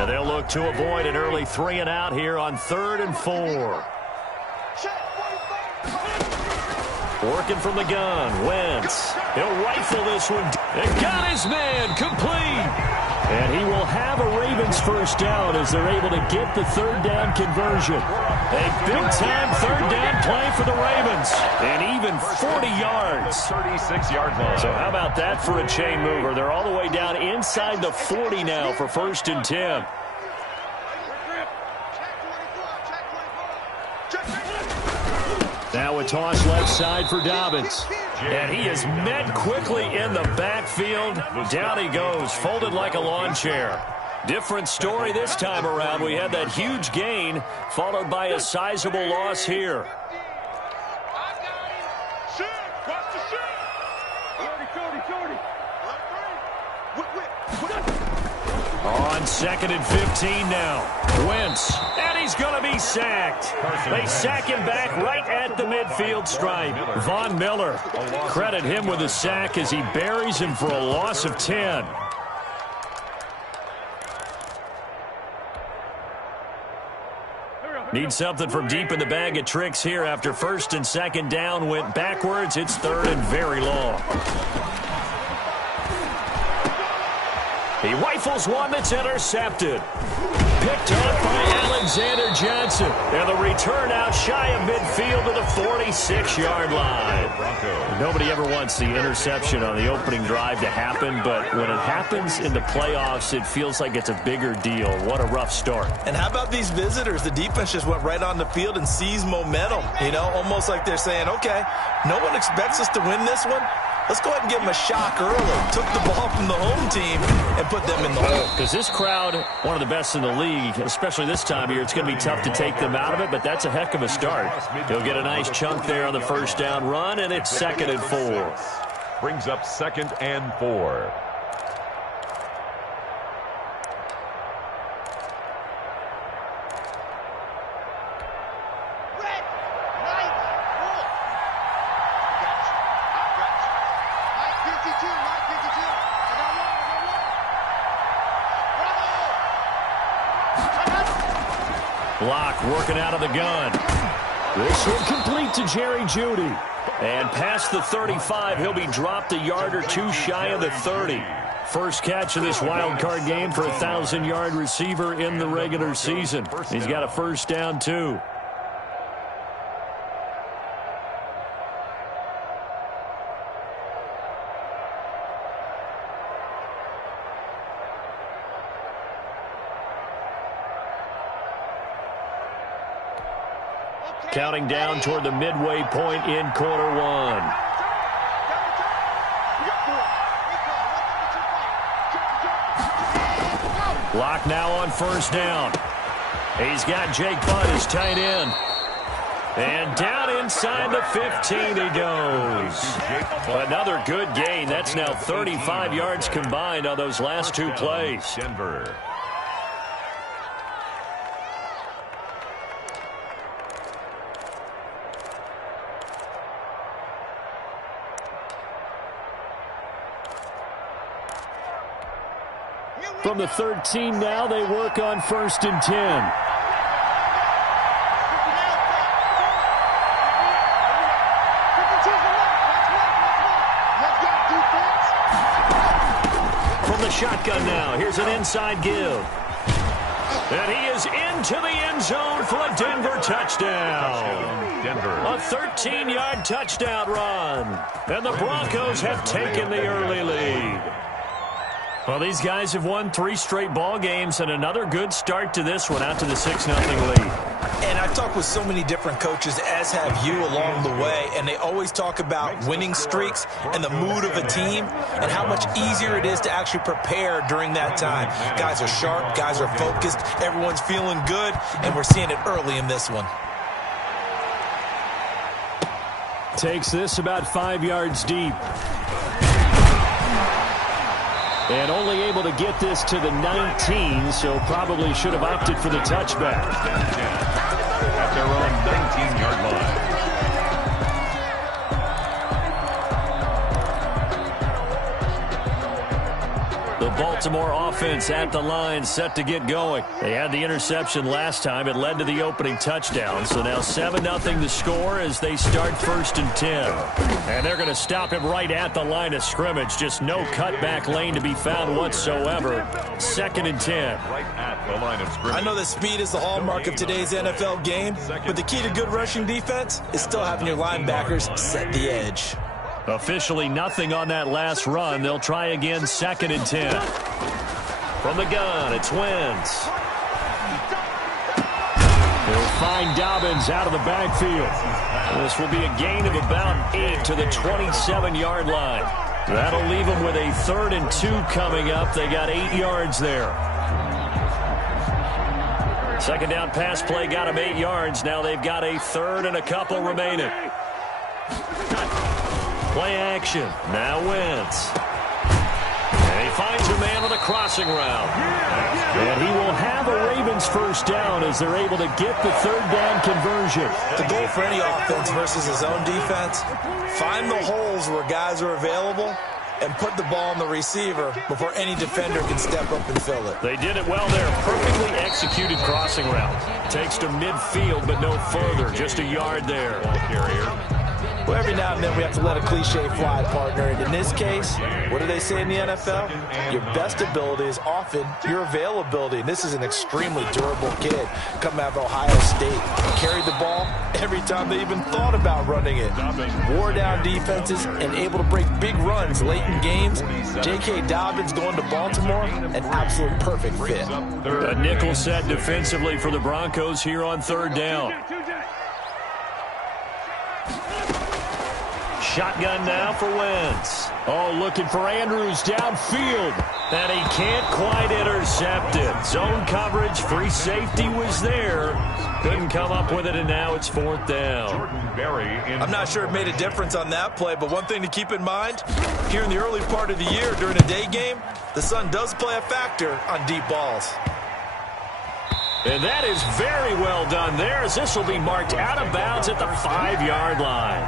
And they'll look to avoid an early 3 and out here on 3rd and 4. Working from the gun, Wentz. He'll rifle this one. And got his man complete. And he will have a Ravens first down as they're able to get the 3rd down conversion. A big-time 3rd down play for the Ravens. And even 40 yards. 36-yard line. So how about that for a chain mover? They're all the way down inside the 40 now for 1st and 10. Now a toss left side for Dobbins. And he is met quickly in the backfield. Down he goes, folded like a lawn chair. Different story this time around. We had that huge gain, followed by a sizable loss here. On 2nd and 15 now. Wentz, and he's going to be sacked. They sack him back right at the midfield stripe. Von Miller, credit him with a sack as he buries him for a loss of 10. Need something from deep in the bag of tricks here after 1st and 2nd down went backwards. It's 3rd and very long. He rifles one that's intercepted. Picked up by Alexander Johnson. And the return out shy of midfield to the 46-yard line. Nobody ever wants the interception on the opening drive to happen, but when it happens in the playoffs, it feels like it's a bigger deal. What a rough start. And how about these visitors? The defense just went right on the field and seized momentum. You know, almost like they're saying, okay, no one expects us to win this one. Let's go ahead and give them a shock early. Took the ball from the home team and put them in the hole. Because this crowd, one of the best in the league, especially this time of year, it's going to be tough to take them out of it, but that's a heck of a start. He'll get a nice chunk there on the 1st down run, and it's 2nd and 4. Brings up 2nd and 4. Block working out of the gun. This one complete to Jerry Jeudy. And past the 35, he'll be dropped a yard or two shy of the 30. First catch of this wild card game for a 1,000-yard receiver in the regular season. He's got a 1st down, too. Counting down toward the midway point in quarter 1. Block now on 1st down. He's got Jake Butt as tight end. And down inside the 15 he goes. Another good gain. That's now 35 yards combined on those last 2 plays. Denver. From the 13 now, they work on 1st and 10. From the shotgun now, here's an inside give. And he is into the end zone for a Denver touchdown. Denver. A 13-yard touchdown run. And the Broncos have taken the early lead. Well, these guys have won 3 straight ball games and another good start to this one out to the 6-0 lead. And I've talked with so many different coaches, as have you along the way, and they always talk about winning streaks and the mood of a team and how much easier it is to actually prepare during that time. Guys are sharp, guys are focused, everyone's feeling good, and we're seeing it early in this one. Takes this about 5 yards deep. And only able to get this to the 19, so probably should have opted for the touchback. At their own 19-yard line. The The Baltimore offense at the line, set to get going. They had the interception last time. It led to the opening touchdown. So now 7-0 the score as they start 1st and 10. And they're going to stop him right at the line of scrimmage. Just no cutback lane to be found whatsoever. 2nd and 10. Right at the line of scrimmage. I know that speed is the hallmark of today's NFL game, but the key to good rushing defense is still having your linebackers set the edge. Officially nothing on that last run. They'll try again, 2nd and 10. From the gun, it's Wentz. They'll find Dobbins out of the backfield. This will be a gain of about 8 to the 27-yard line. That'll leave them with a 3rd and 2 coming up. They got 8 yards there. 2nd down pass play got them 8 yards. Now they've got a 3rd and a couple remaining. Play action. Now Wentz. And he finds a man on a crossing route. And he will have a Ravens 1st down as they're able to get the 3rd down conversion. The goal for any offense versus his own defense, find the holes where guys are available and put the ball on the receiver before any defender can step up and fill it. They did it well there. Perfectly executed crossing route. Takes to midfield, but no further. Just a yard there. Well, every now and then we have to let a cliche fly, partner. And in this case, what do they say in the NFL? Your best ability is often your availability. And this is an extremely durable kid coming out of Ohio State. Carried the ball every time they even thought about running it. Wore down defenses and able to break big runs late in games. J.K. Dobbins going to Baltimore, an absolute perfect fit. A nickel set defensively for the Broncos here on 3rd down. Shotgun now for Wentz. Oh, looking for Andrews downfield. And he can't quite intercept it. Zone coverage, free safety was there. Couldn't come up with it, and now it's 4th down. I'm not sure it made a difference on that play, but one thing to keep in mind, here in the early part of the year during a day game, the sun does play a factor on deep balls. And that is very well done there, as this will be marked out of bounds at the 5-yard line.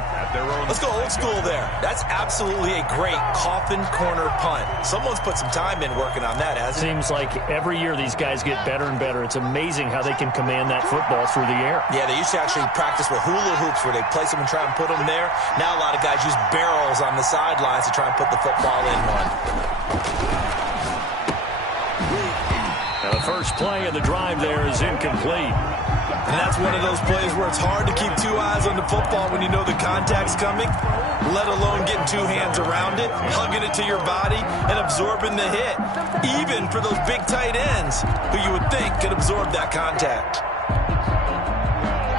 Let's go old school there. That's absolutely a great coffin corner punt. Someone's put some time in working on that, hasn't it? Seems like every year these guys get better and better. It's amazing how they can command that football through the air. Yeah, they used to actually practice with hula hoops where they place them and try and put them there. Now a lot of guys use barrels on the sidelines to try and put the football in one. Now the first play of the drive there is incomplete. And that's one of those plays where it's hard to keep 2 eyes on the football when you know the contact's coming, let alone getting 2 hands around it, hugging it to your body, and absorbing the hit, even for those big tight ends who you would think could absorb that contact.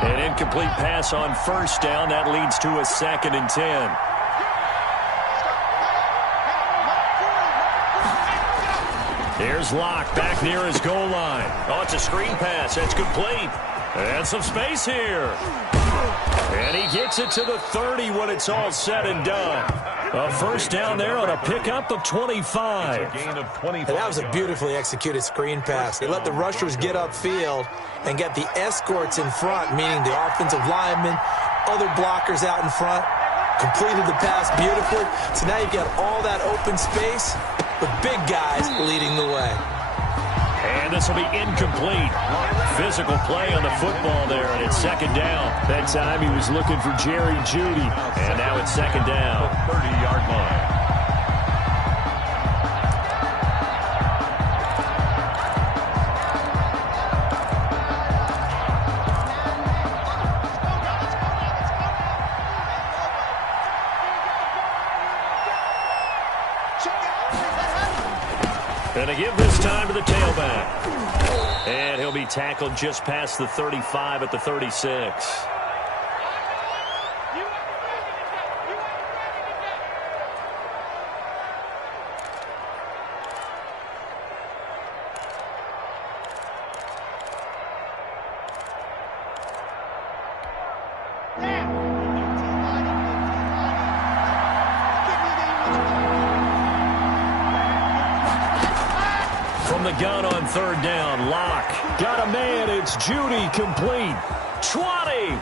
An incomplete pass on 1st down. That leads to a 2nd and 10. Here's Locke back near his goal line. Oh, it's a screen pass. That's complete. And some space here. And he gets it to the 30 when it's all said and done. A 1st down there on a pickup of 25. Gain of 25. And that was a beautifully executed screen pass. They let the rushers get upfield and get the escorts in front, meaning the offensive linemen, other blockers out in front. Completed the pass beautifully. So now you've got all that open space with big guys leading the way. And this will be incomplete. Physical play on the football there, and it's 2nd down. That time he was looking for Jerry Jeudy, and now it's 2nd down. 30-yard line. And they give this time to the tailback. And he'll be tackled just past the 35 at the 36. The gun on 3rd down. Locke got a man. It's Jeudy complete. 20.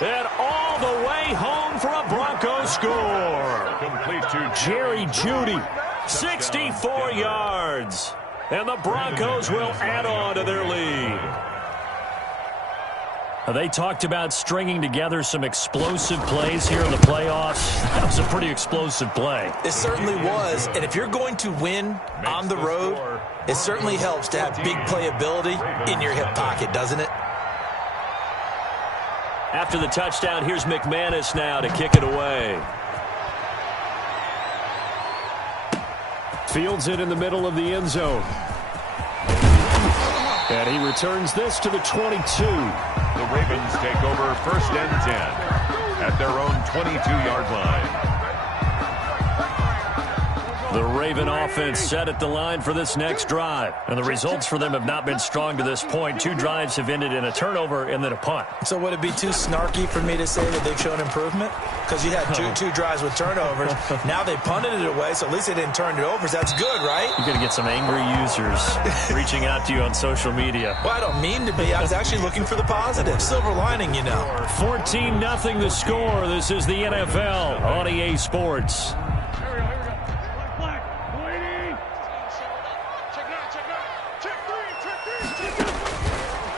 And all the way home for a Broncos score. Complete to Jerry Jeudy 64 yards. And the Broncos will add on to their lead. They talked about stringing together some explosive plays here in the playoffs. That was a pretty explosive play. It certainly was. And if you're going to win on the road, it certainly helps to have big playability in your hip pocket, doesn't it? After the touchdown, here's McManus now to kick it away. Fields it in the middle of the end zone. And he returns this to the 22. The Ravens take over 1st and 10 at their own 22-yard line. The Raven offense set at the line for this next drive. And the results for them have not been strong to this point. 2 drives have ended in a turnover and then a punt. So would it be too snarky for me to say that they've shown improvement? Because you had two drives with turnovers. Now they punted it away, so at least they didn't turn it over. So that's good, right? You're going to get some angry users reaching out to you on social media. Well, I don't mean to be. I was actually looking for the positive. Silver lining, you know. 14-0 the score. This is the NFL on EA Sports.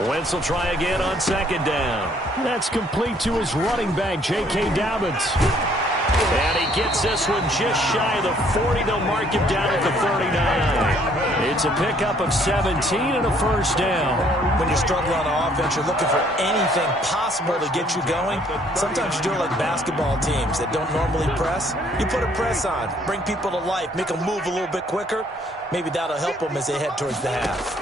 Wentz will try again on 2nd down. That's complete to his running back, J.K. Dobbins. And he gets this one just shy of the 40. They'll mark him down at the 39. It's a pickup of 17 and a first down. When you're struggling on offense, you're looking for anything possible to get you going. Sometimes you do it like basketball teams that don't normally press. You put a press on, bring people to life, make them move a little bit quicker. Maybe that'll help them as they head towards the half.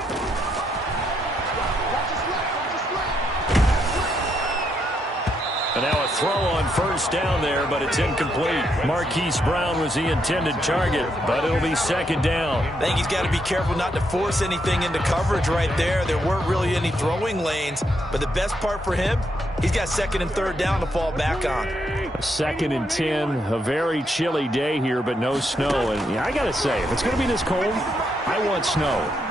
And now a throw on 1st down there, but it's incomplete. Marquise Brown was the intended target, but it'll be 2nd down. I think he's got to be careful not to force anything into coverage right there. There weren't really any throwing lanes, but the best part for him, he's got 2nd and 3rd down to fall back on. 2nd and 10, a very chilly day here, but no snow. And yeah, I got to say, if it's going to be this cold, I want snow.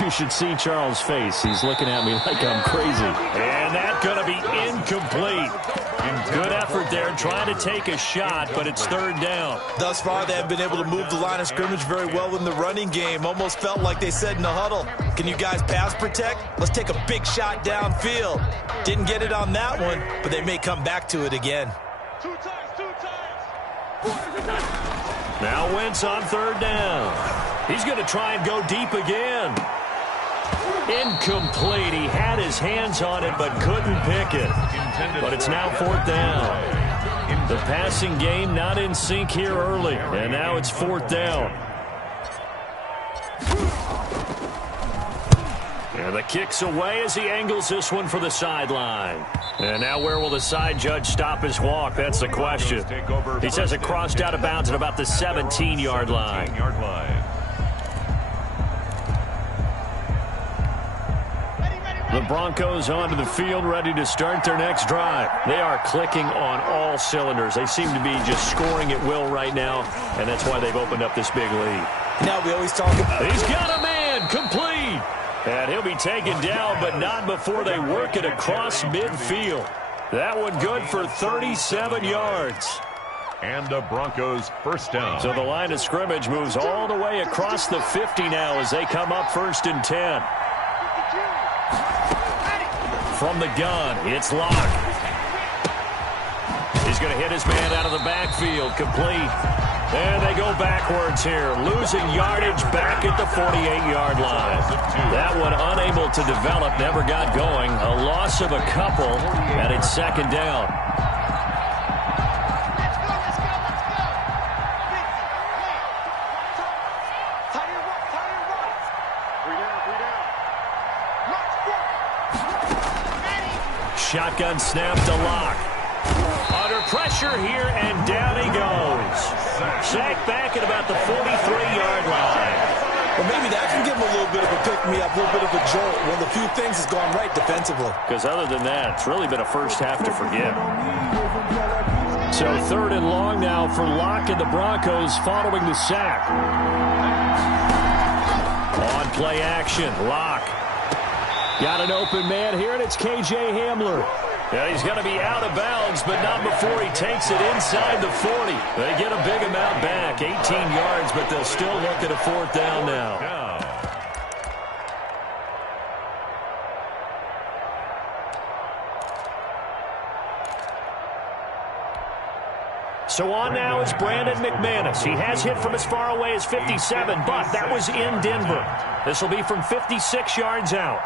You should see Charles' face. He's looking at me like I'm crazy. And that's going to be incomplete. Good effort there, trying to take a shot, but it's 3rd down. Thus far, they have been able to move the line of scrimmage very well in the running game. Almost felt like they said in the huddle, can you guys pass protect? Let's take a big shot downfield. Didn't get it on that one, but they may come back to it again. Two times. Now Wentz on 3rd down. He's going to try and go deep again. Incomplete. He had his hands on it but couldn't pick it. But it's now 4th down. The passing game not in sync here early. And now it's 4th down. And the kick's away as he angles this one for the sideline. And now where will the side judge stop his walk? That's the question. He says it crossed out of bounds at about the 17-yard line. The Broncos onto the field, ready to start their next drive. They are clicking on all cylinders. They seem to be just scoring at will right now, and that's why they've opened up this big lead. Now we always talk about... He's got a man, complete. And he'll be taken down, but not before they work it across midfield. That one good for 37 yards. And the Broncos 1st down. So the line of scrimmage moves all the way across the 50 now as they come up 1st and 10. From the gun, it's Locke. He's going to hit his man out of the backfield, complete. And they go backwards here, losing yardage back at the 48-yard line. That one unable to develop, never got going. A loss of a couple, and it's 2nd down. Shotgun snap to Locke. Under pressure here, and down he goes. Sacked back at about the 43-yard line. Well, maybe that can give him a little bit of a pick-me-up, a little bit of a jolt. One of the few things has gone right defensively. Because other than that, it's really been a first half to forget. So 3rd and long now for Locke and the Broncos following the sack. On play action, Locke. Got an open man here, and it's K.J. Hamler. And he's going to be out of bounds, but not before he takes it inside the 40. They get a big amount back, 18 yards, but they'll still look at a fourth down now. So on now is Brandon McManus. He has hit from as far away as 57, but that was in Denver. This will be from 56 yards out.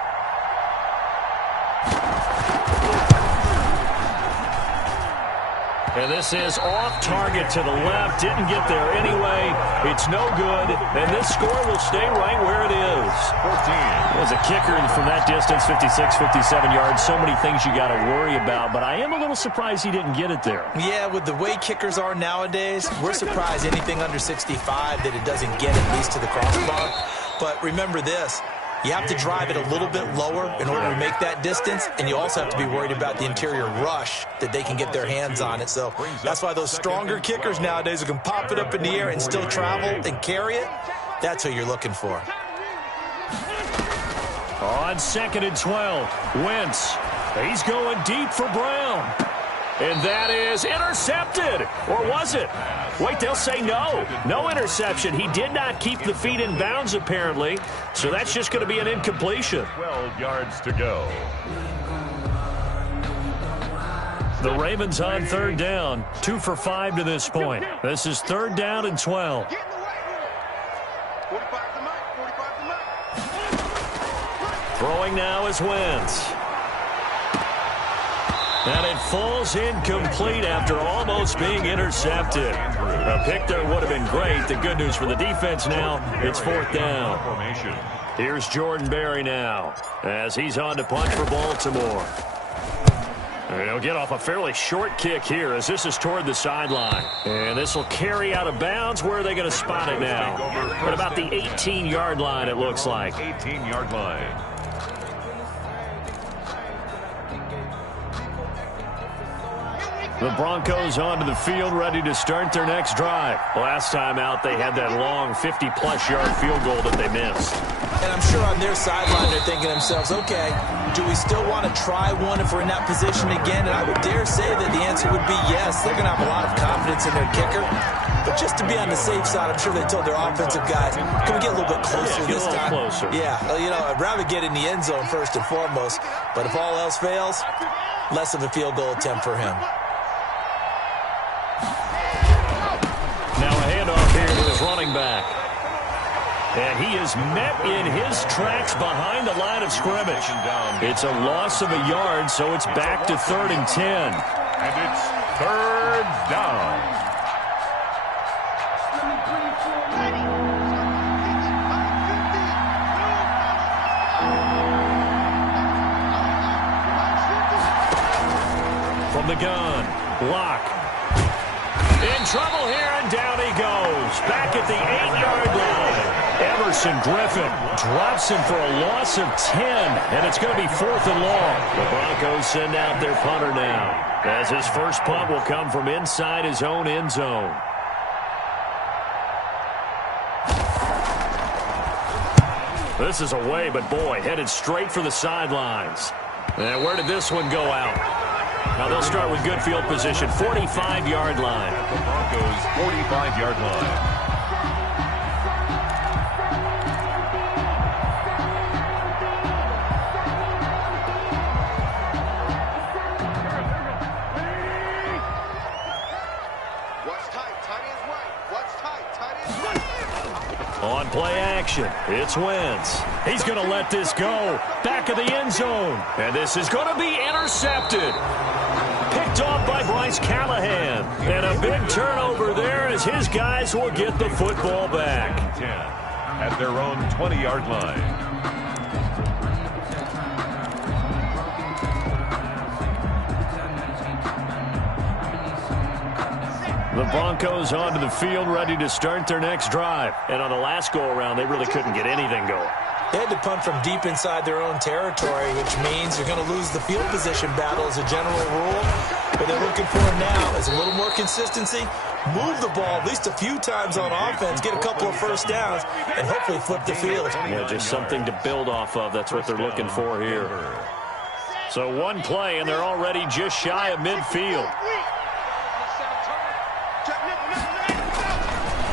And this is off target to the left. Didn't get there anyway. It's no good. And this score will stay right where it is. 14. As a kicker from that distance, 56, 57 yards, so many things you got to worry about. But I am a little surprised he didn't get it there. Yeah, with the way kickers are nowadays, we're surprised anything under 65 that it doesn't get at least to the crossbar. But remember this. You have to drive it a little bit lower in order to make that distance, and you also have to be worried about the interior rush that they can get their hands on it. So that's why those stronger kickers nowadays who can pop it up in the air and still travel and carry it, that's who you're looking for. On 2nd and 12, Wentz. He's going deep for Brown. And that is intercepted. Or was it? Wait, they'll say no. No interception. He did not keep the feet in bounds, apparently. So that's just going to be an incompletion. 12 yards to go. The Ravens on 3rd down. 2 for 5 to this point. This is 3rd down and 12. Throwing now is Wentz. And it falls incomplete after almost being intercepted. A pick there would have been great. The good news for the defense now, it's 4th down. Here's Jordan Berry now as he's on to punt for Baltimore. And he'll get off a fairly short kick here as this is toward the sideline. And this will carry out of bounds. Where are they going to spot it now? At about the 18-yard line, it looks like. 18-yard line. The Broncos onto the field, ready to start their next drive. Last time out, they had that long 50-plus yard field goal that they missed. And I'm sure on their sideline, they're thinking to themselves, okay, do we still want to try one if we're in that position again? And I would dare say that the answer would be yes. They're going to have a lot of confidence in their kicker. But just to be on the safe side, I'm sure they told their offensive guys, can we get a little bit closer this time? Closer. Yeah, well, you know, I'd rather get in the end zone first and foremost. But if all else fails, less of a field goal attempt for him. Now a handoff here to his running back. And he is met in his tracks behind the line of scrimmage. It's a loss of a yard, so it's back to 3rd and 10. And it's 3rd down. From the gun, Block. In trouble here, and down he goes. Back at the 8-yard line. Everson Griffin drops him for a loss of 10, and it's going to be 4th and long. The Broncos send out their punter now, as his first punt will come from inside his own end zone. This is away, but boy, headed straight for the sidelines. And where did this one go out? Now they'll start with good field position, 45-yard line. The Broncos' 45-yard line. On play action, it's Wentz. He's going to let this go. Back of the end zone. And this is going to be intercepted. Picked off by Bryce Callahan. And a big turnover there as his guys will get the football back. 10 at their own 20-yard line. The Broncos onto the field, ready to start their next drive. And on the last go-around, they really couldn't get anything going. They had to punt from deep inside their own territory, which means you're going to lose the field position battle as a general rule. What they're looking for now is a little more consistency, move the ball at least a few times on offense, get a couple of first downs, and hopefully flip the field. Yeah, just something to build off of. That's what they're looking for here. So one play, and they're already just shy of midfield.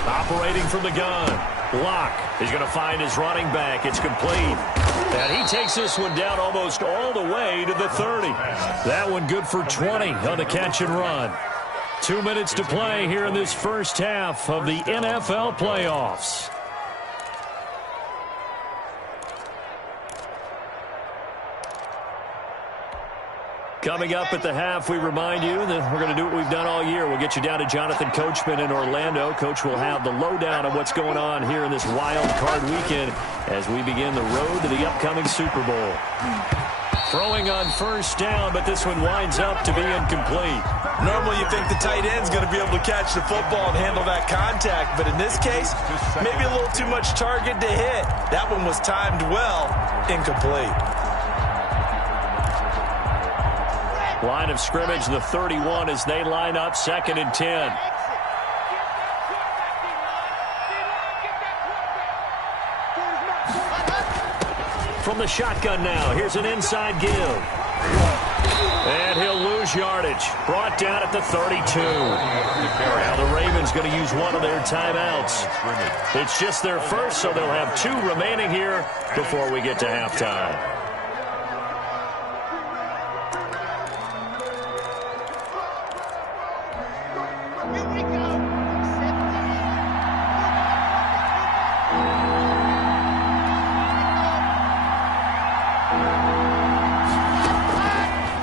Operating from the gun. Block. He's going to find his running back. It's complete. And he takes this one down almost all the way to the 30. That one good for 20 on the catch and run. 2 minutes to play here in this first half of the NFL playoffs. Coming up at the half, we remind you that we're going to do what we've done all year. We'll get you down to Jonathan Coachman in Orlando. Coach will have the lowdown on what's going on here in this wild card weekend as we begin the road to the upcoming Super Bowl. Throwing on first down, but this one winds up to be incomplete. Normally you think the tight end's going to be able to catch the football and handle that contact, but in this case, maybe a little too much target to hit. That one was timed well, incomplete. Line of scrimmage, the 31 as they line up 2nd and 10. From the shotgun now, here's an inside give. And he'll lose yardage. Brought down at the 32. Now the Ravens going to use one of their timeouts. It's just their first, so they'll have 2 remaining here before we get to halftime.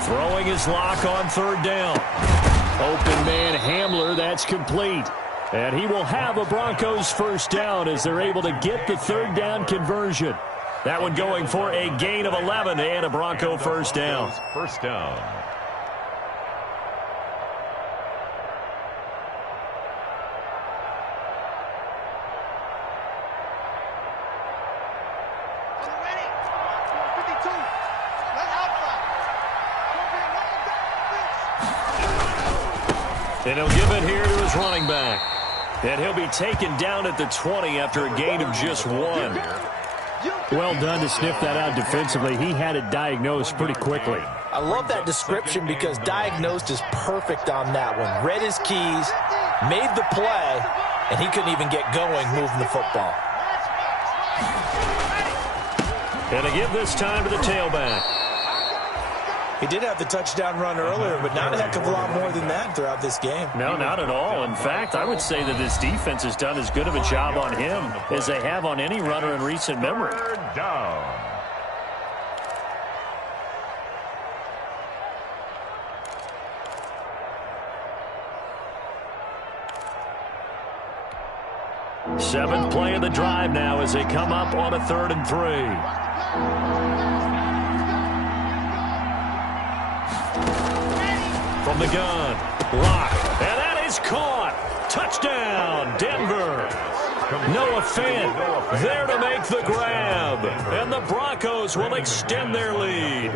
Throwing his lock on 3rd down. Open man Hamler, that's complete. And he will have a Broncos first down as they're able to get the 3rd down conversion. That one going for a gain of 11 and a Bronco first down. First down. And he'll give it here to his running back. And he'll be taken down at the 20 after a gain of just 1. Well done to sniff that out defensively. He had it diagnosed pretty quickly. I love that description because diagnosed is perfect on that one. Read his keys, made the play, and he couldn't even get going moving the football. And to give this time to the tailback. He did have the touchdown run earlier, but not a heck of a lot more than that throughout this game. No, not at all. In fact, I would say that this defense has done as good of a job on him as they have on any runner in recent memory. 3rd down. Seventh play of the drive now as they come up on a 3rd and 3. From the gun, block, and that is caught. Touchdown, Denver. Noah Fant there to make the grab, and the Broncos will extend their lead.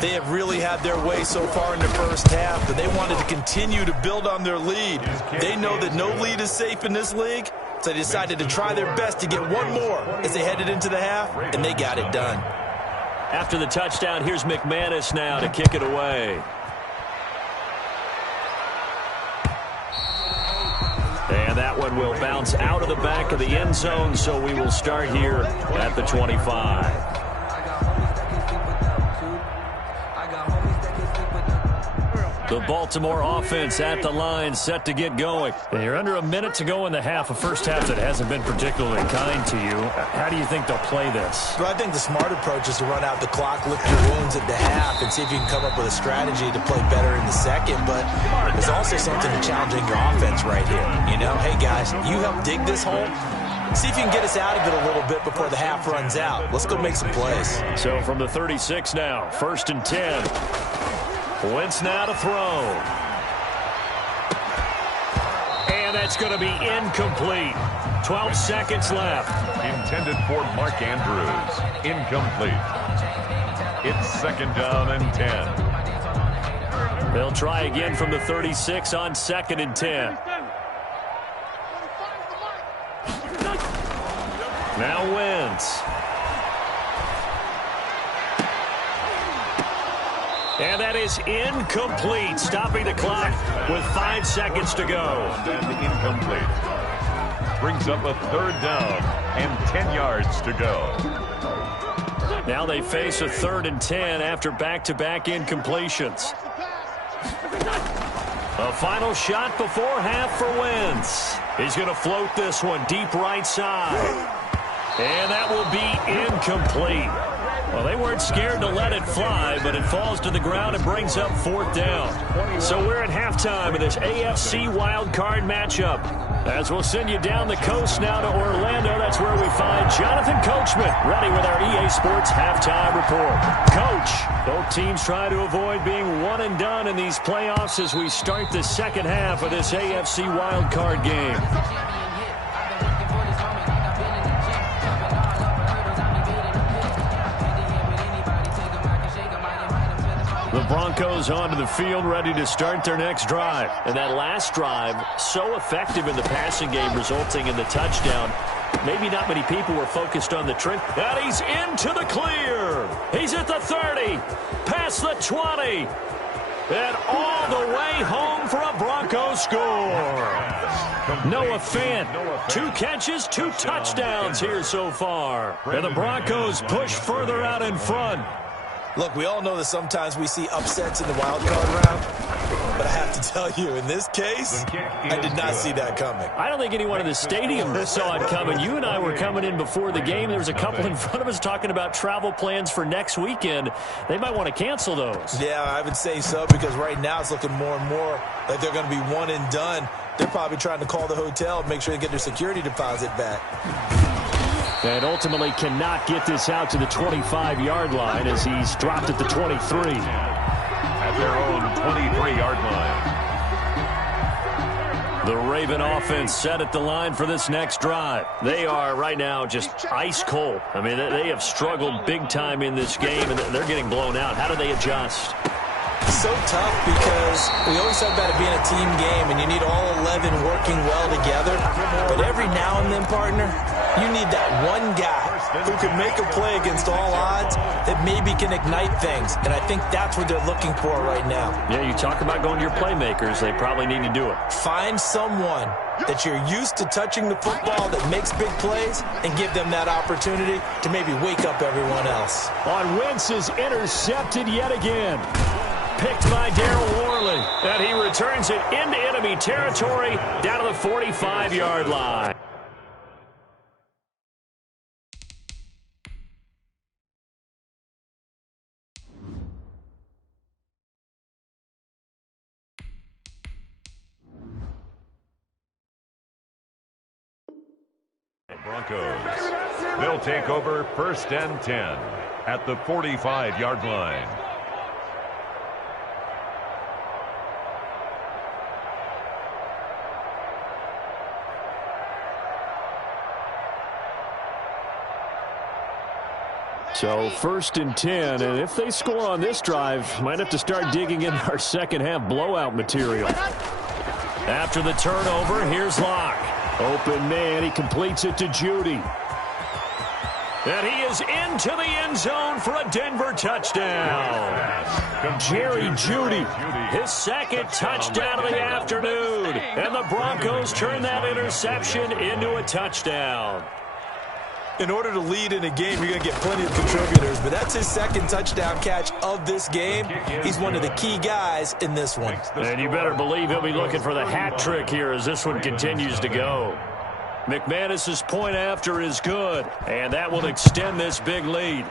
They have really had their way so far in the first half, but they wanted to continue to build on their lead. They know that no lead is safe in this league, so they decided to try their best to get one more as they headed into the half, and they got it done. After the touchdown, here's McManus now to kick it away. And that one will bounce out of the back of the end zone, so we will start here at the 25. The Baltimore offense at the line, set to get going. You're under a minute to go in the half, a first half that hasn't been particularly kind to you. How do you think they'll play this? Well, I think the smart approach is to run out the clock, lick your wounds at the half, and see if you can come up with a strategy to play better in the second. But there's also something to challenging your offense right here. You know, hey, guys, you help dig this hole. See if you can get us out of it a little bit before the half runs out. Let's go make some plays. So from the 36 now, 1st and 10. Wentz now to throw. And that's going to be incomplete. 12 seconds left. Intended for Mark Andrews. Incomplete. It's 2nd down and 10. They'll try again from the 36 on 2nd and 10. Now Wentz. And that is incomplete, stopping the clock with 5 seconds to go. And incomplete. Brings up a 3rd down and 10 yards to go. Now they face a 3rd and 10 after back-to-back incompletions. A final shot before half for Wentz. He's going to float this one deep right side. And that will be incomplete. Well, they weren't scared to let it fly, but it falls to the ground and brings up 4th down. So we're at halftime of this AFC wildcard matchup. As we'll send you down the coast now to Orlando, that's where we find Jonathan Coachman, ready with our EA Sports halftime report. Coach, both teams try to avoid being one and done in these playoffs as we start the second half of this AFC wildcard game. The Broncos onto the field, ready to start their next drive. And that last drive, so effective in the passing game, resulting in the touchdown. Maybe not many people were focused on the trick. And he's into the clear. He's at the 30, past the 20, and all the way home for a Broncos score. Noah Fant, 2 catches, 2 touchdowns here so far. And the Broncos push further out in front. Look, we all know that sometimes we see upsets in the wild card round, but I have to tell you, in this case, I did not see that coming. I don't think anyone in the stadium saw it coming. You and I were coming in before the game. There was a couple in front of us talking about travel plans for next weekend. They might want to cancel those. Yeah, I would say so, because right now it's looking more and more like they're going to be one and done. They're probably trying to call the hotel and make sure they get their security deposit back. And ultimately cannot get this out to the 25-yard line as he's dropped at the 23. At their own 23-yard line. The Raven offense set at the line for this next drive. They are right now just ice cold. I mean, they have struggled big time in this game, and they're getting blown out. How do they adjust? So tough, because we always talk about it being a team game, and you need all 11 working well together. But every now and then, partner, you need that one guy who can make a play against all odds that maybe can ignite things. And I think that's what they're looking for right now. Yeah, you talk about going to your playmakers. They probably need to do it. Find someone that you're used to touching the football that makes big plays and give them that opportunity to maybe wake up everyone else. On Wentz is intercepted yet again. Picked by Darryl Worley. And he returns it into enemy territory down to the 45-yard line. Broncos. They'll take over 1st and 10 at the 45-yard line. So 1st and 10, and if they score on this drive, might have to start digging in our second half blowout material. After the turnover, here's Locke. Open man, he completes it to Judy. And he is into the end zone for a Denver touchdown. Jerry Judy, his 2nd touchdown of the afternoon. And the Broncos turn that interception into a touchdown. In order to lead in a game, you're going to get plenty of contributors, but that's his 2nd touchdown catch of this game. He's one of the key guys in this one. And you better believe he'll be looking for the hat trick here as this one continues to go. McManus's point after is good, and that will extend this big lead.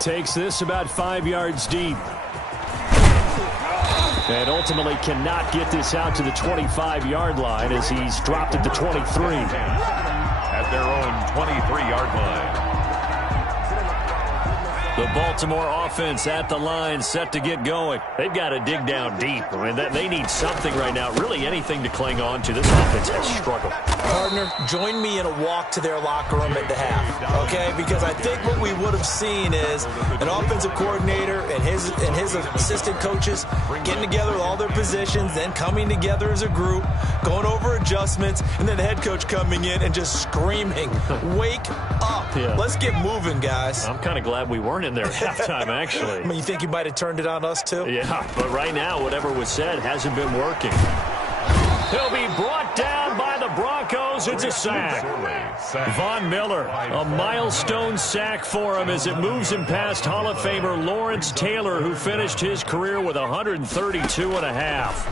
Takes this about 5 yards deep. And ultimately cannot get this out to the 25-yard line as he's dropped at the 23. At their own 23-yard line. The Baltimore offense at the line, set to get going. They've got to dig down deep. I mean, they need something right now, really anything to cling on to. This offense has struggled. Partner, join me in a walk to their locker room at the half, okay? Because I think what we would have seen is an offensive coordinator and his assistant coaches getting together with all their positions, then coming together as a group, going over adjustments, and then the head coach coming in and just screaming, "Wake up!" Yeah. Let's get moving, guys. I'm kind of glad we weren't in there at halftime, actually. I mean, you think you might have turned it on us, too? Yeah, but right now, whatever was said hasn't been working. He'll be brought down by the Broncos. It's a sack. Von Miller, a milestone sack for him as it moves him past Hall of Famer Lawrence Taylor, who finished his career with 132 and a half.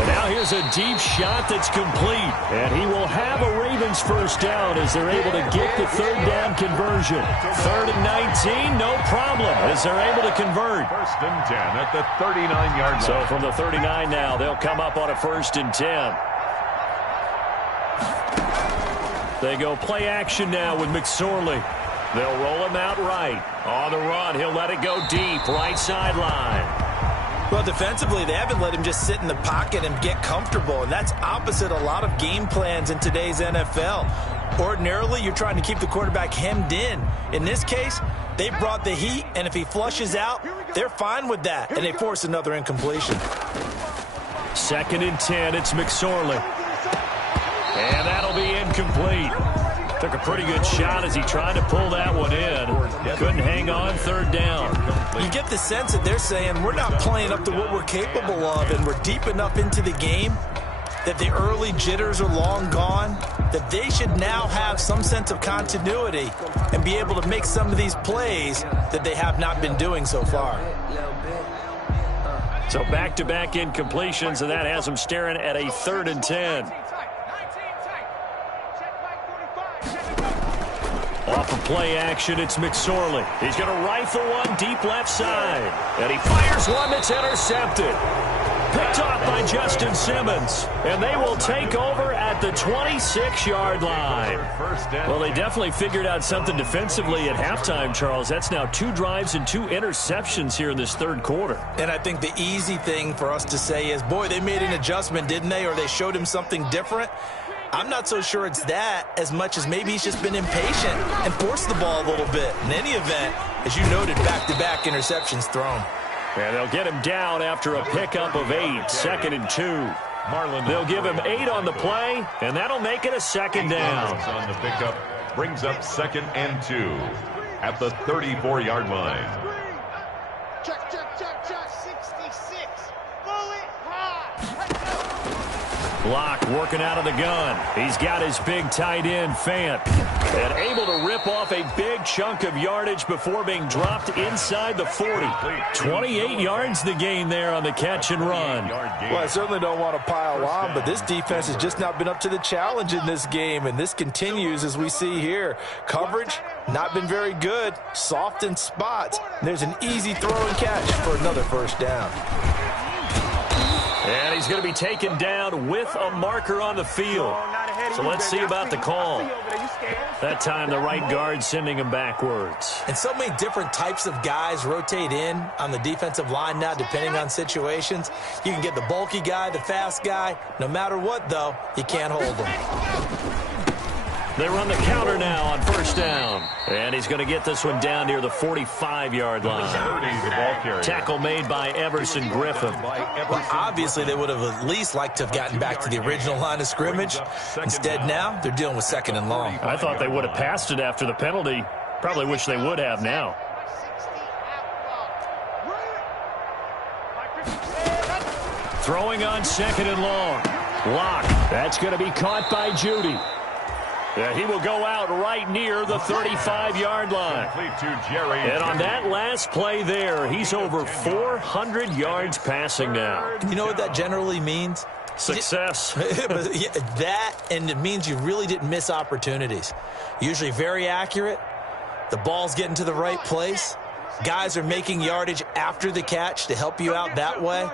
And now here's a deep shot that's complete. And he will have a Ravens first down as they're able to get the third down conversion. 3rd and 19, no problem, as they're able to convert. 1st and 10 at the 39-yard line. So from the 39 now, they'll come up on a 1st and 10. They go play action now with McSorley. They'll roll him out right. On the run, he'll let it go deep, right sideline. Well, defensively, they haven't let him just sit in the pocket and get comfortable, and that's opposite a lot of game plans in today's NFL. Ordinarily, you're trying to keep the quarterback hemmed in. In this case, they brought the heat, and if he flushes out, they're fine with that, and they force another incompletion. 2nd and 10, it's McSorley. And that'll be incomplete. Took a pretty good shot as he tried to pull that one in. Couldn't hang on, 3rd down. You get the sense that they're saying we're not playing up to what we're capable of, and we're deep enough into the game that the early jitters are long gone, that they should now have some sense of continuity and be able to make some of these plays that they have not been doing so far. So back-to-back incompletions, and that has them staring at a 3rd and 10. Off of play action, it's McSorley. He's going to rifle one deep left side. And he fires one that's intercepted. Picked off by Justin Simmons. And they will take over at the 26-yard line. Well, they definitely figured out something defensively at halftime, Charles. That's now 2 drives and 2 interceptions here in this 3rd quarter. And I think the easy thing for us to say is, boy, they made an adjustment, didn't they? Or they showed him something different. I'm not so sure it's that as much as maybe he's just been impatient and forced the ball a little bit. In any event, as you noted, back-to-back interceptions thrown. And they'll get him down after a pickup of 8, 2nd and 2. They'll give him 8 on the play, and that'll make it a 2nd down. On the pickup brings up 2nd and 2 at the 34-yard line. Check, 66. Bullet high. Block working out of the gun. He's got his big tight end, Fant. And able to rip off a big chunk of yardage before being dropped inside the 40. 28 yards the gain there on the catch and run. Well, I certainly don't want to pile on, but this defense has just not been up to the challenge in this game, and this continues as we see here. Coverage, not been very good. Soft in spots. There's an easy throw and catch for another 1st down. And he's going to be taken down with a marker on the field. So let's see about the call. That time the right guard sending him backwards. And so many different types of guys rotate in on the defensive line now depending on situations. You can get the bulky guy, the fast guy. No matter what, though, you can't hold them. They run the counter now on 1st down. And he's going to get this one down near the 45-yard line. Tackle made by Everson Griffin. Well, obviously, they would have at least liked to have gotten back to the original line of scrimmage. Instead, now, they're dealing with 2nd and long. I thought they would have passed it after the penalty. Probably wish they would have now. Throwing on 2nd and long. Lock. That's going to be caught by Judy. Yeah, he will go out right near the 35-yard line. And on that last play there, he's over 400 yards passing now. You know what that generally means? Success. That, and it means you really didn't miss opportunities. Usually very accurate. The ball's getting to the right place. Guys are making yardage after the catch to help you out that way.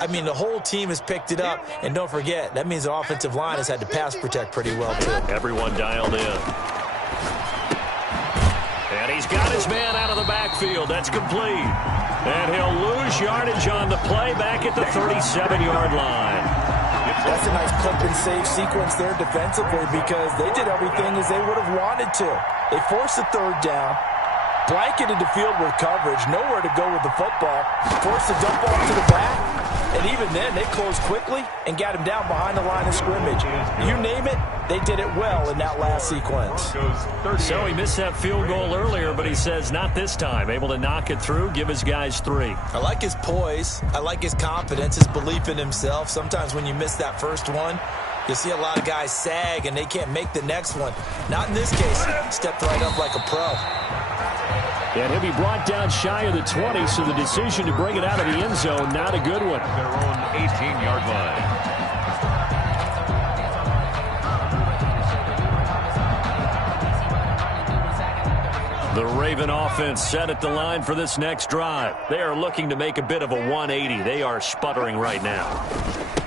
I mean, the whole team has picked it up. And don't forget, that means the offensive line has had to pass protect pretty well, too. Everyone dialed in. And he's got his man out of the backfield. That's complete. And he'll lose yardage on the play back at the 37-yard line. That's a nice clip and save sequence there defensively because they did everything as they would have wanted to. They forced the 3rd down. Blanketed the field with coverage, nowhere to go with the football, forced the dump off to the back, And even then, they closed quickly and got him down behind the line of scrimmage. You name it, they did it well in that last sequence. So he missed that field goal earlier, but he says not this time. Able to knock it through, give his guys 3. I like his poise. I like his confidence, his belief in himself. Sometimes when you miss that first one, you'll see a lot of guys sag and they can't make the next one. Not in this case. Stepped right up like a pro. And he'll be brought down shy of the 20, so the decision to bring it out of the end zone, not a good one. Their own 18-yard line. The Raven offense set at the line for this next drive. They are looking to make a bit of a 180. They are sputtering right now.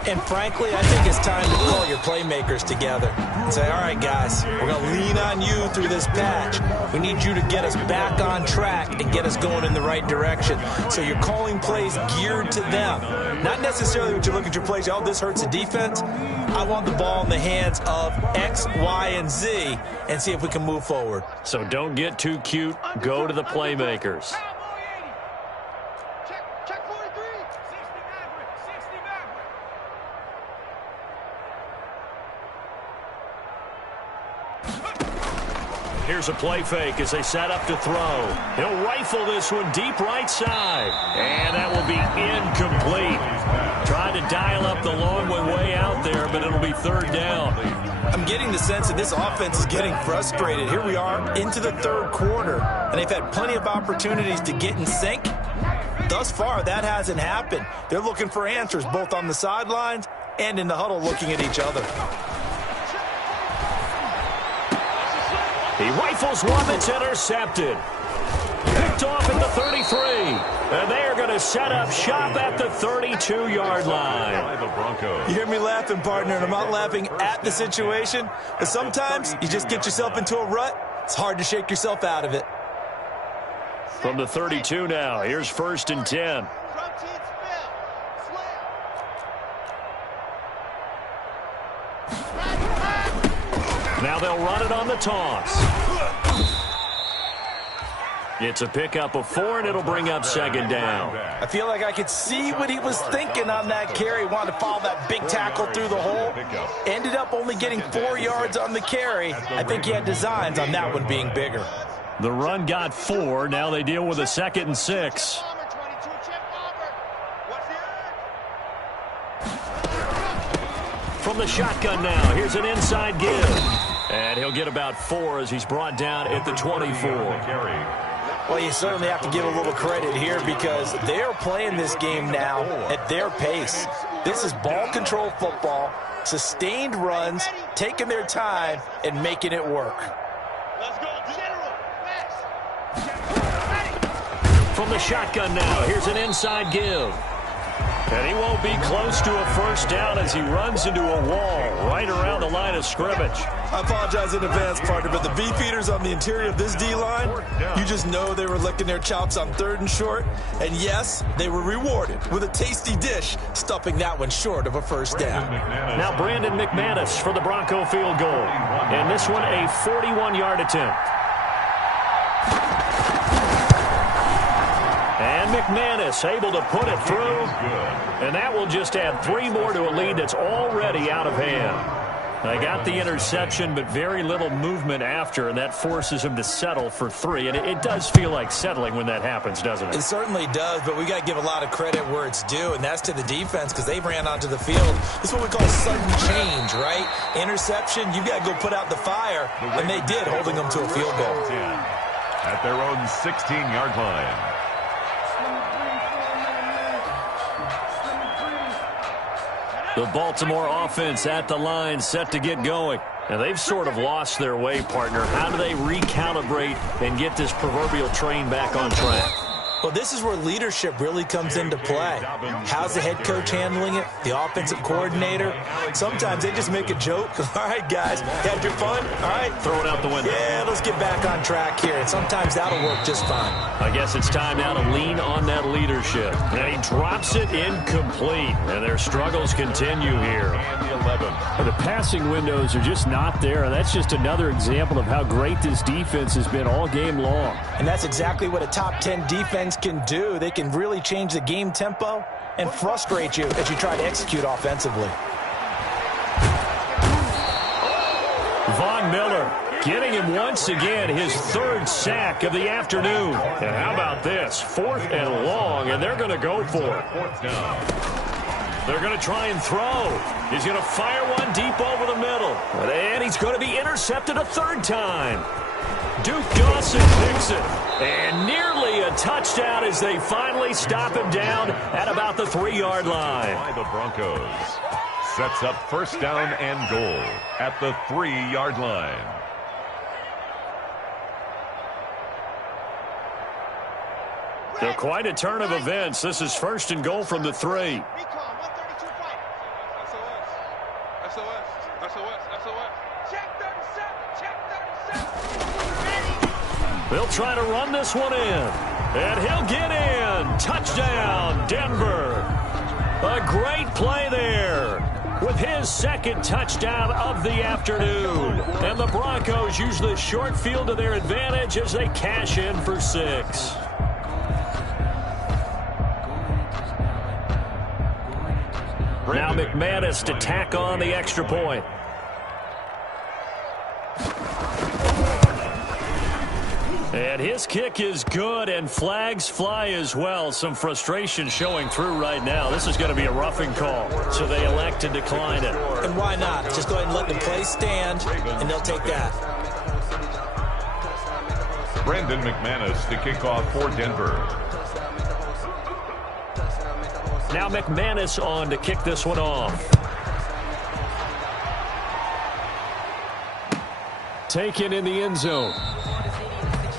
And frankly, I think it's time to call your playmakers together and say, all right, guys, we're going to lean on you through this patch. We need you to get us back on track and get us going in the right direction. So you're calling plays geared to them. Not necessarily what you look at your plays, oh, this hurts the defense. I want the ball in the hands of X, Y, and Z and see if we can move forward. So don't get too cute. Go to the playmakers. Check 43. 69. Here's a play fake as they set up to throw. He'll rifle this one deep right side. And that will be incomplete. Tried to dial up the long one way out there, but it'll be 3rd down. I'm getting the sense that this offense is getting frustrated. Here we are into the 3rd quarter, and they've had plenty of opportunities to get in sync. Thus far, that hasn't happened. They're looking for answers both on the sidelines and in the huddle looking at each other. He rifles one that's intercepted. Picked off at the 33. And they are going to set up shop at the 32-yard line. You hear me laughing, partner, and I'm not laughing at the situation, but sometimes you just get yourself into a rut. It's hard to shake yourself out of it. From the 32 now, here's 1st and 10. Now they'll run it on the toss. It's a pickup of 4, and it'll bring up 2nd down. I feel like I could see what he was thinking on that carry. Wanted to follow that big tackle through the hole. Ended up only getting 4 yards on the carry. I think he had designs on that one being bigger. The run got 4. Now they deal with a 2nd and 6. From the shotgun now, here's an inside give. And he'll get about 4 as he's brought down at the 24. Well, you certainly have to give a little credit here because they're playing this game now at their pace. This is ball control football, sustained runs, taking their time, and making it work. Let's go, General. From the shotgun now, here's an inside give. And he won't be close to a 1st down as he runs into a wall right around the line of scrimmage. I apologize in advance, partner, but the beefeaters on the interior of this D-line, you just know they were licking their chops on 3rd and short. And yes, they were rewarded with a tasty dish, stuffing that one short of a 1st down. Now Brandon McManus for the Bronco field goal. And this one a 41-yard attempt. And McManus able to put it through. And that will just add 3 more to a lead that's already out of hand. They got the interception, but very little movement after, and that forces him to settle for 3. And it does feel like settling when that happens, doesn't it? It certainly does, but we got to give a lot of credit where it's due, and that's to the defense because they ran onto the field. This is what we call sudden change, right? Interception, you got to go put out the fire, and they did, holding them to a field goal. At their own 16-yard line. The Baltimore offense at the line set to get going. Now, they've sort of lost their way, partner. How do they recalibrate and get this proverbial train back on track? Well, this is where leadership really comes into play. How's the head coach handling it? The offensive coordinator? Sometimes they just make a joke. All right, guys, had your fun? All right. Throw it out the window. Yeah, let's get back on track here. And sometimes that'll work just fine. I guess it's time now to lean on that leadership. And he drops it incomplete. And their struggles continue here. 11. The passing windows are just not there, and that's just another example of how great this defense has been all game long. And that's exactly what a top 10 defense can do. They can really change the game tempo and frustrate you as you try to execute offensively. Von Miller getting him once again his third sack of the afternoon. And how about this? 4th and long, and they're going to go for it. 4th down. They're going to try and throw. He's going to fire one deep over the middle. And he's going to be intercepted a third time. Duke Dawson picks it. And nearly a touchdown as they finally stop him down at about the 3-yard line. By the Broncos. Sets up first down and goal at the 3-yard line. So quite a turn of events. This is first and goal from the 3. They'll try to run this one in. And he'll get in. Touchdown, Denver. A great play there with his second touchdown of the afternoon. And the Broncos use the short field to their advantage as they cash in for 6. Now McManus to tack on the extra point. And his kick is good, and flags fly as well. Some frustration showing through right now. This is going to be a roughing call, so they elect to decline it. And why not? Just go ahead and let the play stand, and they'll take that. Brandon McManus to kick off for Denver. Now McManus on to kick this one off. Taken in the end zone.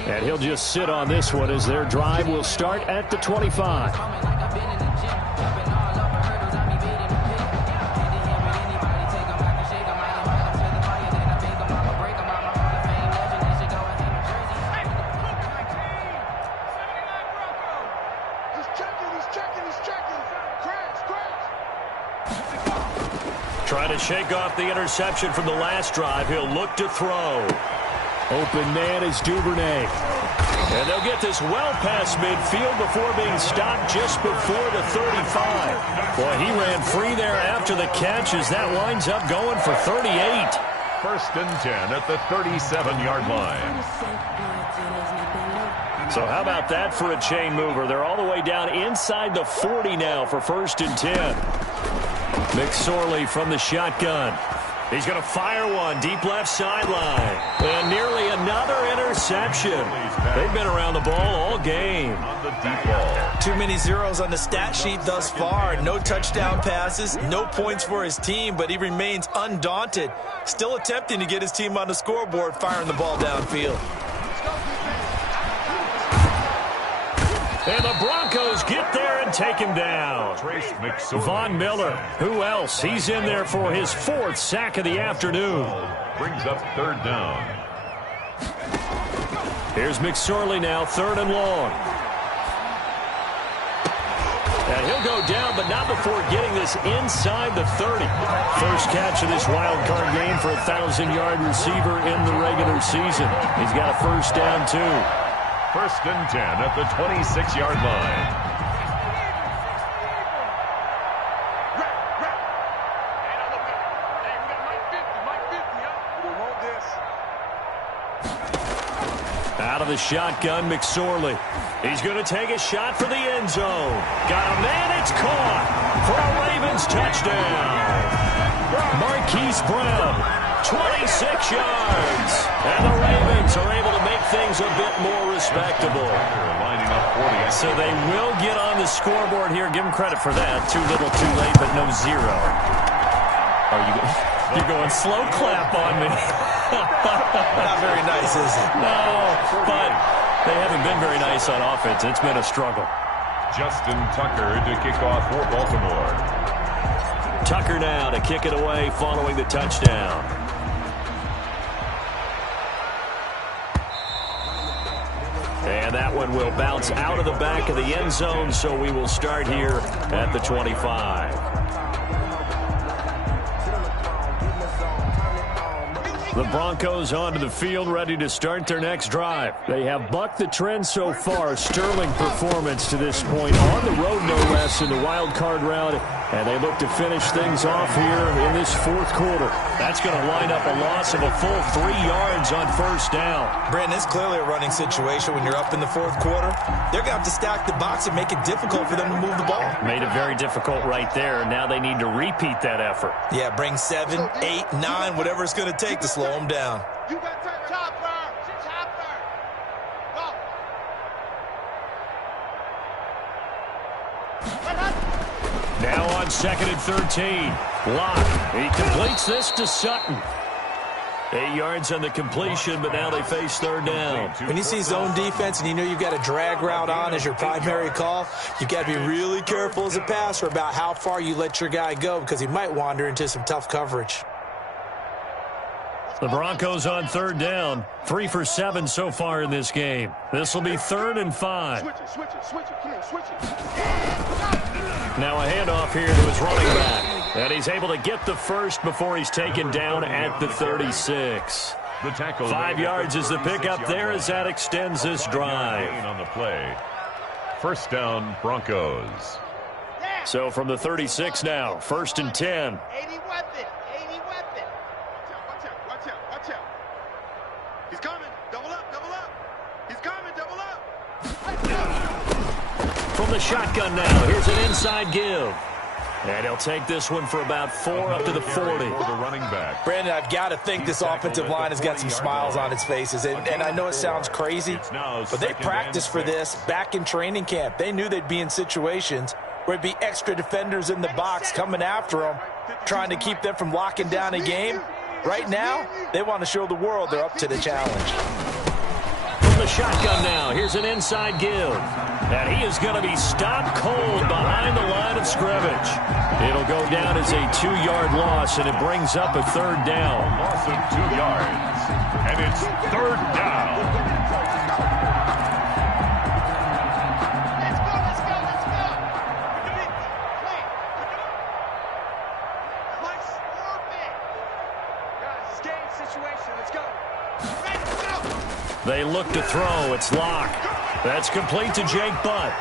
And he'll just sit on this one as their drive will start at the 25. Trying to shake off the interception from the last drive. He'll look to throw. Open man is Duvernay. And they'll get this well past midfield before being stopped just before the 35. Boy, he ran free there after the catch as that winds up going for 38. First and 10 at the 37-yard line. So how about that for a chain mover? They're all the way down inside the 40 now for first and 10. McSorley from the shotgun. He's going to fire one deep left sideline. And nearly another interception. They've been around the ball all game. On the deep ball. Too many zeros on the stat sheet thus far. No touchdown passes, no points for his team, but he remains undaunted. Still attempting to get his team on the scoreboard, firing the ball downfield. And the Broncos get there and take him down. Von Miller, who else? He's in there for his 4th sack of the afternoon. Brings up third down. Here's McSorley now, 3rd and long. And he'll go down, but not before getting this inside the 30. First catch of this wild card game for a 1,000-yard receiver in the regular season. He's got a first down, too. First and 10 at the 26-yard line. Out of the shotgun, McSorley. He's going to take a shot for the end zone. Got a man, it's caught for a Ravens touchdown. Marquise Brown, 26 yards. And the Ravens are able to make things a bit more respectable. Lining up 40. So they will get on the scoreboard here. Give them credit for that. Too little, too late, but no zero. You're going slow clap on me. Not very nice, is it? No, but they haven't been very nice on offense. It's been a struggle. Justin Tucker to kick off for Baltimore. Tucker now to kick it away following the touchdown. And that one will bounce out of the back of the end zone, so we will start here at the 25. The Broncos onto the field, ready to start their next drive. They have bucked the trend so far. Sterling performance to this point. On the road, no less, in the wild card round. And they look to finish things off here in this fourth quarter. That's going to line up a loss of a full 3 yards on first down. Brandon, it's clearly a running situation when you're up in the fourth quarter. They're going to have to stack the box and make it difficult for them to move the ball. Made it very difficult right there. Now they need to repeat that effort. Yeah, bring 7, 8, 9, whatever it's going to take to slow them down. You got chopper. Now on 2nd and 13. Locke. He completes this to Sutton. 8 yards on the completion, but now they face third down. When you see zone defense and you know you've got a drag route on as your primary call, you've got to be really careful as a passer about how far you let your guy go because he might wander into some tough coverage. The Broncos on third down. 3 for 7 so far in this game. This will be 3rd and 5. Switch it. Come on, switch it. Now a handoff here to his running back. And he's able to get the first before he's taken down at the 36. The tackle 5 yards is the pickup there as that extends this drive. On the play. First down, Broncos. So from the 36 now, 1st and 10. 80 weapon. Watch out. He's coming. Double up. He's coming. Double up. From the shotgun now, here's an inside give. And he'll take this one for about 4 up to the 40. The running back. Brandon, I've got to think this offensive line has got some smiles on its faces. And I know it sounds crazy, but they practiced for this back in training camp. They knew they'd be in situations where it'd be extra defenders in the box coming after them, trying to keep them from locking down a game. Right now, they want to show the world they're up to the challenge. From the shotgun now, here's an inside give. And he is going to be stopped cold behind the line of scrimmage. It'll go down as a 2-yard loss, and it brings up a 3rd down. Loss of 2 yards. And it's 3rd down. Let's go. Nice orbit. Guys, game situation. Let's go. They look to throw. It's Locke. That's complete to Jake Butt.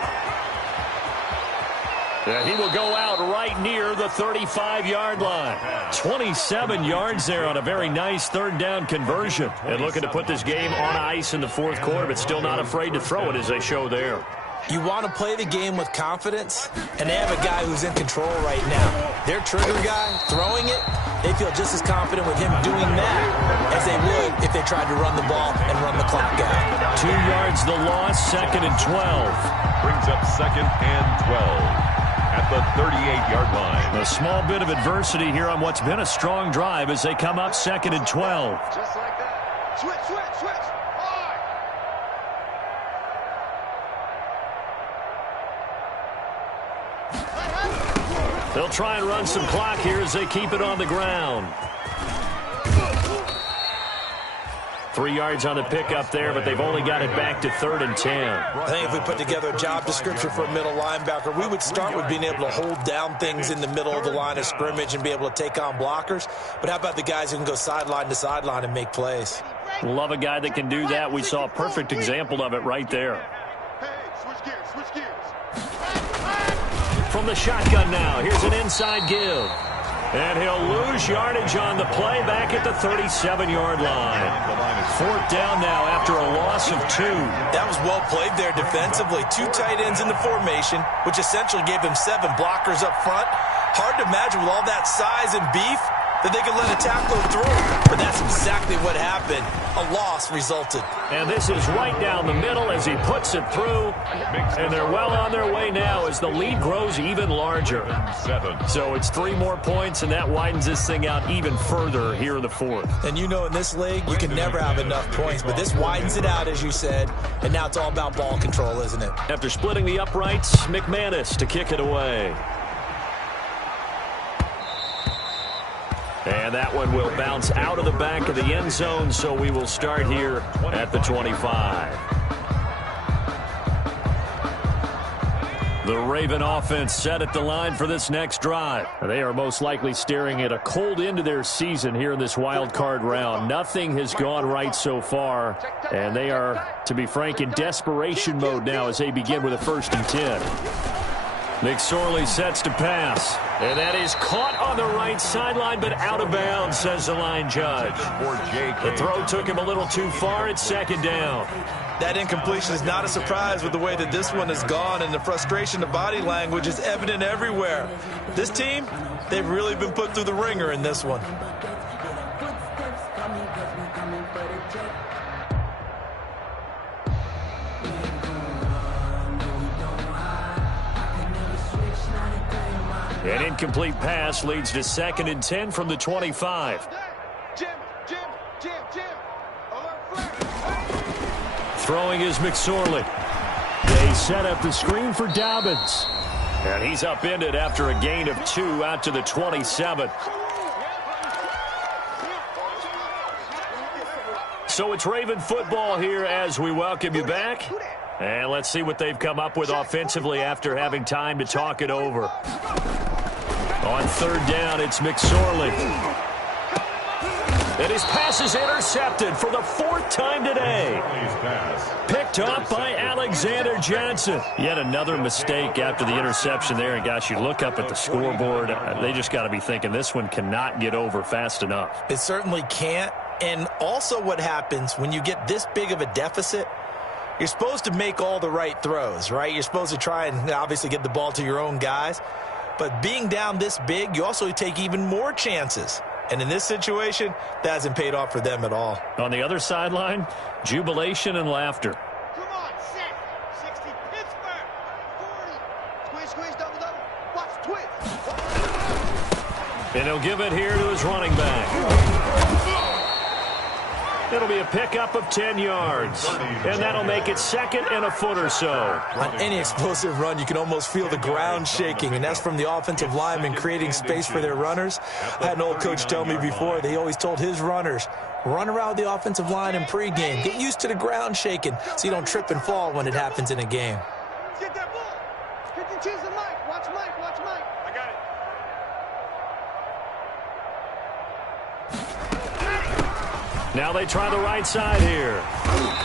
And he will go out right near the 35-yard line. 27 yards there on a very nice 3rd down conversion. And looking to put this game on ice in the fourth quarter, but still not afraid to throw it as they show there. You want to play the game with confidence, and they have a guy who's in control right now. Their trigger guy, throwing it, they feel just as confident with him doing that as they would if they tried to run the ball and run the clock out. 2 yards the loss, 2nd and 12. Brings up 2nd and 12 at the 38-yard line. A small bit of adversity here on what's been a strong drive as they come up 2nd and 12. Just like that. Switch. Hard. They'll try and run some clock here as they keep it on the ground. 3 yards on the pickup there, but they've only got it back to 3rd and 10. I think if we put together a job description for a middle linebacker, we would start with being able to hold down things in the middle of the line of scrimmage and be able to take on blockers. But how about the guys who can go sideline to sideline and make plays? Love a guy that can do that. We saw a perfect example of it right there. Hey, switch gears. From the shotgun now, here's an inside give. And he'll lose yardage on the play back at the 37-yard line. 4th down now after a loss of 2. That was well played there defensively. 2 tight ends in the formation, which essentially gave them 7 blockers up front. Hard to imagine with all that size and beef that they could let a tackler through. But that's exactly what happened. A loss resulted. And this is right down the middle as he puts it through. And they're well on their way now as the lead grows even larger. 7. So it's 3 more points, and that widens this thing out even further here in the 4th. And you know in this league, you can never have enough points. But this widens it out, as you said. And now it's all about ball control, isn't it? After splitting the uprights, McManus to kick it away. And that one will bounce out of the back of the end zone, so we will start here at the 25. The Raven offense set at the line for this next drive. They are most likely staring at a cold end to their season here in this wild card round. Nothing has gone right so far, and they are, to be frank, in desperation mode now as they begin with a 1st and 10. McSorley sets to pass. And that is caught on the right sideline, but out of bounds, says the line judge. The throw took him a little too far. It's 2nd down. That incompletion is not a surprise with the way that this one has gone, and the frustration of body language is evident everywhere. This team, they've really been put through the ringer in this one. An incomplete pass leads to 2nd and 10 from the 25. Jim. Throwing is McSorley. They set up the screen for Dobbins. And he's upended after a gain of 2 out to the 27. So it's Raven football here as we welcome you back. And let's see what they've come up with offensively after having time to talk it over. On 3rd down, it's McSorley. And his pass is intercepted for the 4th time today. Picked up by Alexander Johnson. Yet another mistake after the interception there. And gosh, you look up at the scoreboard, they just got to be thinking this one cannot get over fast enough. It certainly can't. And also what happens when you get this big of a deficit, you're supposed to make all the right throws, right? You're supposed to try and obviously get the ball to your own guys. But being down this big, you also take even more chances. And in this situation, that hasn't paid off for them at all. On the other sideline, jubilation and laughter. Come on, set. 60, Pittsburgh. 40. Squeeze, double. Watch, twist. And he'll give it here to his running back. It'll be a pickup of 10 yards. And that'll make it 2nd and a foot or so. On any explosive run, you can almost feel the ground shaking, and that's from the offensive linemen creating space for their runners. I had an old coach tell me before, they always told his runners, run around the offensive line in pregame. Get used to the ground shaking so you don't trip and fall when it happens in a game. Get that ball. Get the cheese and Mike. Watch Mike. I got it. Now they try the right side here.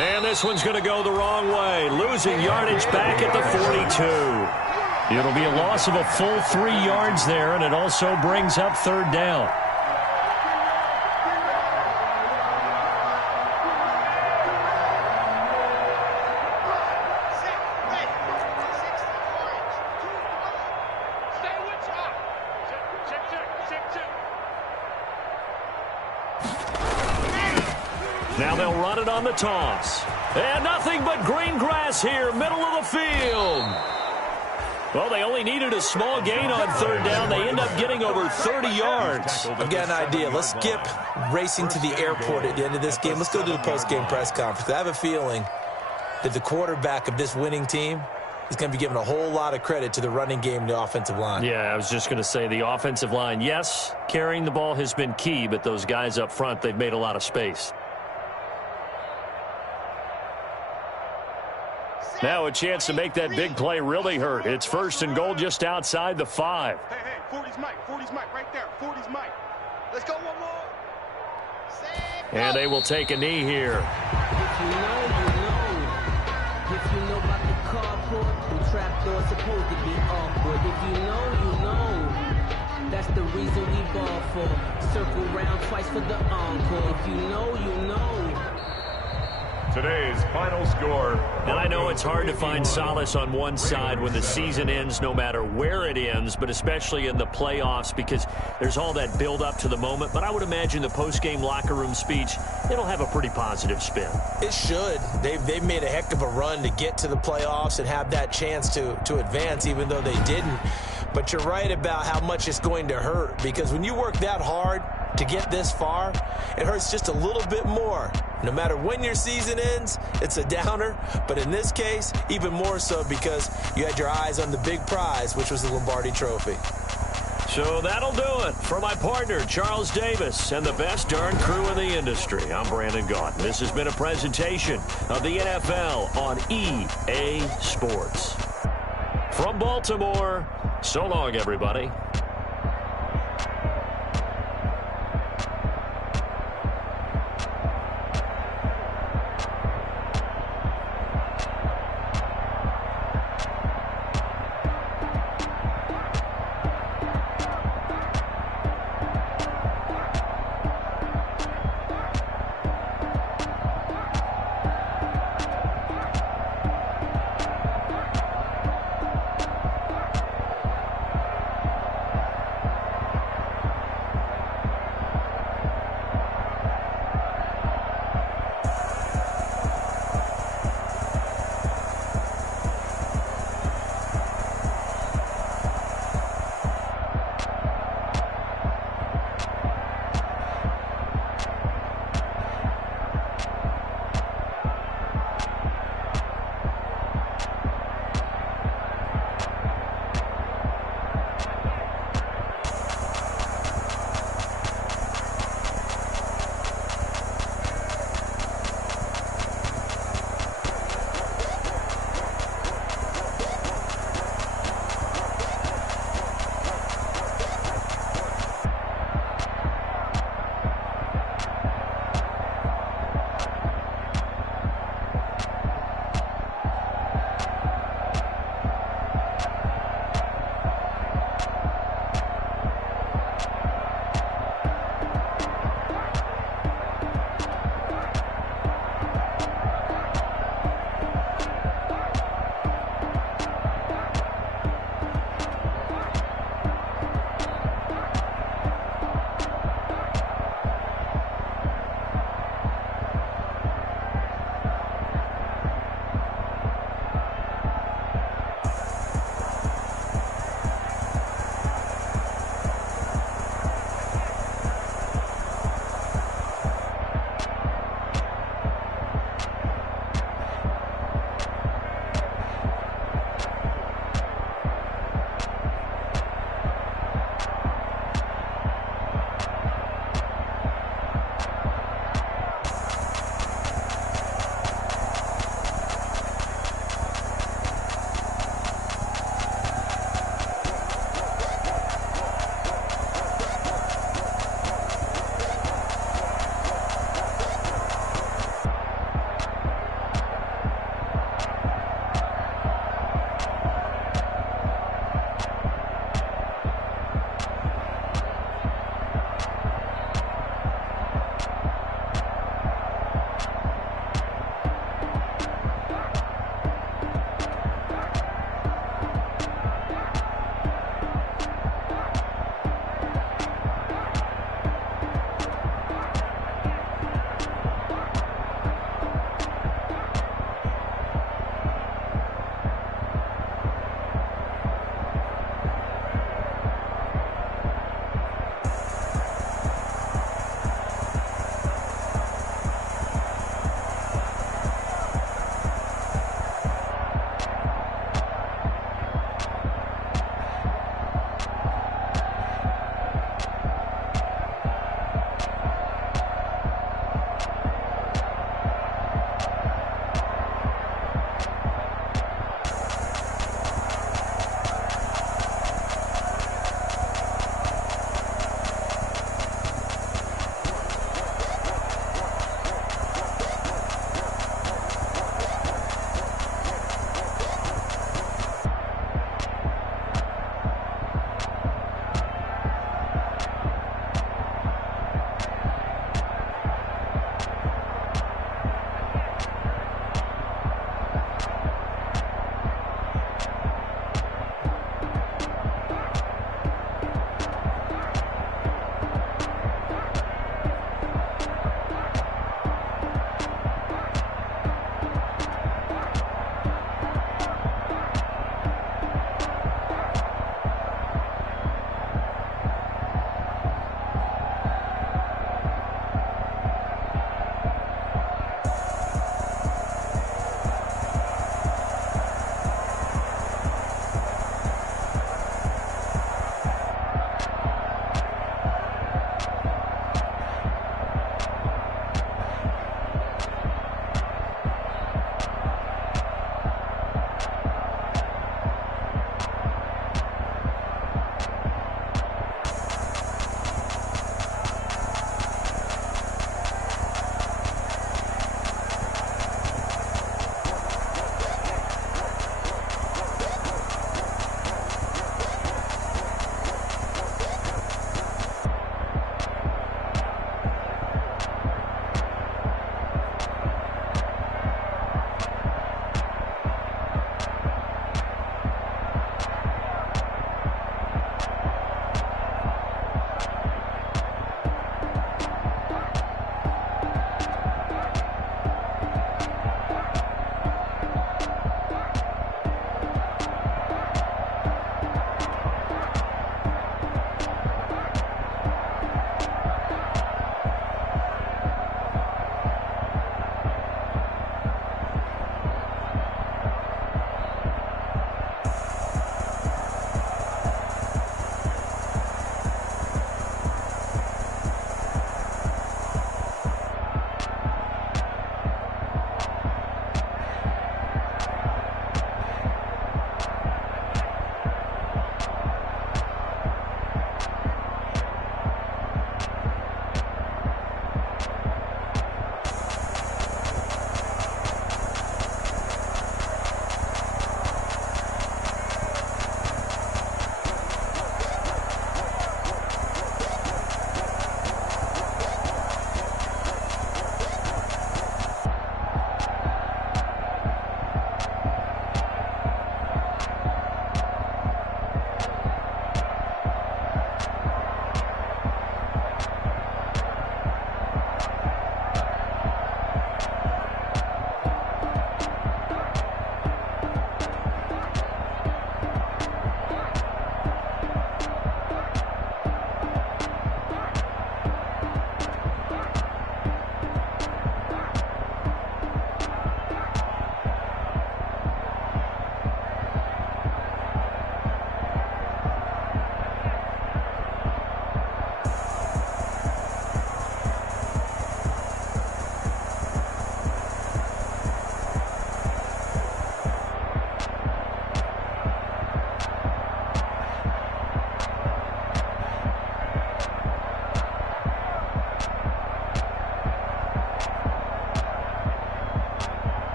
And this one's going to go the wrong way. Losing yardage back at the 42. It'll be a loss of a full 3 yards there, and it also brings up 3rd down. Now they'll run it on the toss. And nothing but green grass here, middle of the field. Well, they only needed a small gain on 3rd down. They end up getting over 30 yards. I've got an idea. Let's skip racing to the airport at the end of this game. Let's go to the post-game press conference. I have a feeling that the quarterback of this winning team is going to be giving a whole lot of credit to the running game and the offensive line. Yeah, I was just going to say the offensive line, yes, carrying the ball has been key, but those guys up front, they've made a lot of space. Now a chance to make that big play really hurt. It's 1st and goal just outside the 5. Hey, 40's Mike, right there. 40's Mike. Let's go one more. And they will take a knee here. If you know, you know. If you know about the carport, the trapdoor's supposed to be awkward. If you know, you know. That's the reason we ball for. Circle round twice for the encore. If you know, you know. Today's final score. And I know it's hard to find solace on one side when the season ends, no matter where it ends, but especially in the playoffs, because there's all that build up to the moment. But I would imagine the post-game locker room speech, it'll have a pretty positive spin. It should. They've made a heck of a run to get to the playoffs and have that chance to advance, even though they didn't. But you're right about how much it's going to hurt, because when you work that hard to get this far, it hurts just a little bit more. No matter when your season ends, it's a downer. But in this case, even more so because you had your eyes on the big prize, which was the Lombardi Trophy. So that'll do it. For my partner, Charles Davis, and the best darn crew in the industry, I'm Brandon Gaudin. This has been a presentation of the NFL on EA Sports. From Baltimore, so long, everybody.